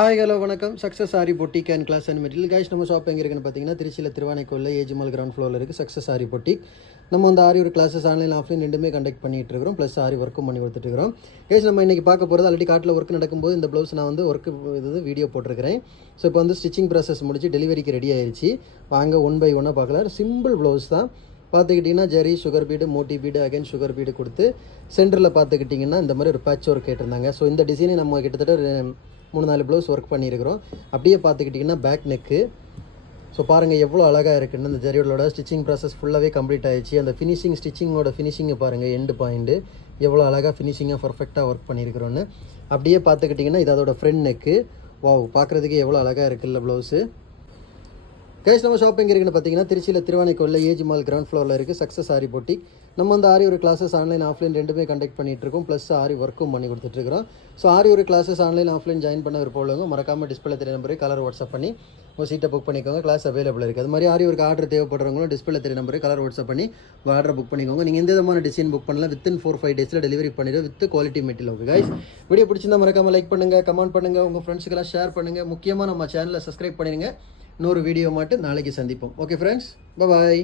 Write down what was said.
Hi hello வணக்கம் success Aari boutique and class and material guys. நம்ம shop எங்கே இருக்குன்னு பார்த்தீங்கன்னா திருச்சியில் திருவானைக்கோவில் ஏஜிமால் கிரவுண்ட் ஃப்ளோரில் இருக்குது சக்ஸஸ் ஆரி பொட்டிக். நம்ம வந்து ஆரி ஒரு கிளாஸஸ் ஆன்லைன் ஆஃப்லைன் ரெண்டுமே கண்டக்ட் பண்ணிட்டு இருக்கிறோம். ப்ளஸ் ஆரி ஒர்க்கும் பண்ணி கொடுத்துட்டுருக்கோம். கைஸ் நம்ம இன்றைக்கி பார்க்க போகிறது ஆல்ரெடி காட்டில் ஒர்க் நடக்கும்போது இந்த ப்ளவுஸ் நான் வந்து ஒர்க்கு இது வீடியோ போட்டிருக்கிறேன். ஸோ இப்போ வந்து ஸ்டிச்சிங் ப்ராசஸ் முடிச்சு டெலிவரிக்கு ரெடி ஆயிடுச்சு. வாங்க ஒன் பை ஒன்னாக பார்க்கலாம். சிம்பிள் ப்ளவுஸ் தான். பார்த்துக்கிட்டிங்கன்னா ஜெரி sugar bead Moti bead again sugar bead கொடுத்து சென்டரில் பார்த்துக்கிட்டிங்கன்னா இந்த மாதிரி ஒரு பேட்ச் ஒர்க் கேட்டிருந்தாங்க. ஸோ இந்த டிசைனை நம்ம கிட்டத்தட்ட 3-4 ப்ளவுஸ் ஒர்க் பண்ணியிருக்கிறோம். அப்படியே பார்த்துக்கிட்டிங்கன்னா பேக் நெக்கு. ஸோ பாருங்கள் எவ்வளோ அழகாக இருக்குன்னு. இந்த ஜெரியோட ஸ்டிச்சிங் ப்ராசஸ் ஃபுல்லாகவே கம்ப்ளீட் ஆகிடுச்சு. அந்த ஃபினிஷிங் ஸ்டிச்சிங்கோட ஃபினிஷிங்கை பாருங்கள், எண்டு பாயிண்ட்டு எவ்வளோ அழகாக ஃபினிஷிங்காக பர்ஃபெக்டாக ஒர்க் பண்ணியிருக்கிறோன்னு. அப்படியே பார்த்துக்கிட்டிங்கன்னா இது அதோட ஃப்ரண்ட் நெக்கு. வாவ், பார்க்குறதுக்கு எவ்வளோ அழகாக இருக்குல்ல ப்ளவுஸு. கைஸ் நம்ம ஷாப் எங்கே இருக்குன்னு பார்த்தீங்கன்னா திருச்சியில் திருவானைக்கோவில் ஏஜிமால் கிரவுண்ட் ஃப்ளோரில் இருக்குது சக்ஸஸ் ஆரி பொட்டிக். நம்ம வந்து ஆரி ஒரு கிளாஸஸ் ஆன்லைன் ஆஃப்லைன் ரெண்டுமே கண்டக்ட் பண்ணிகிட்ருக்கோம். ப்ளஸ் ஆரி ஒர்க்கும் பண்ணி கொடுத்துட்ருக்கோம். ஸோ ஆரி ஒரு கிளாஸஸ் ஆன்லைன் ஆஃப்லைன் ஜாயின் பண்ண விருப்பம் மறக்காமல் டிஸ்பிளே தெரிய நம்பருக்கு கலர் வாட்ஸ்அப் பண்ணி உங்கள் சீட்டை புக் பண்ணிக்கோங்க. கிளாஸ் அவைலபிள் இருக்குது. அது மாதிரி ஆரி ஒரு ஆர்டர் தேவைப்படுறவங்களும் டிஸ்பிளே தெரிய நம்பருக்கு கலர் வாட்ஸ்அப் பண்ணி உங்கள் ஆர்டர் புக் பண்ணிக்கோங்க. நீங்கள் எந்த விதமான டிசைன் புக் பண்ணலாம். வித்தின் 4-5 டேஸில் டெலிவரி பண்ணிடுவோம் with quality material. Okay guys, video பிடிச்சிருந்தா மறக்காமல் லைக் பண்ணுங்கள், கமெண்ட் பண்ணுங்கள், உங்கள் ஃப்ரெண்ட்ஸுக்கெல்லாம் ஷேர் பண்ணுங்கள். முக்கியமாக நம்ம சேனலை சப்ஸ்கிரைப் பண்ணிடுங்க. இன்னொரு வீடியோ மட்டும் நாளைக்கு சந்திப்போம். ஓகே ஃப்ரெண்ட்ஸ், பாய்.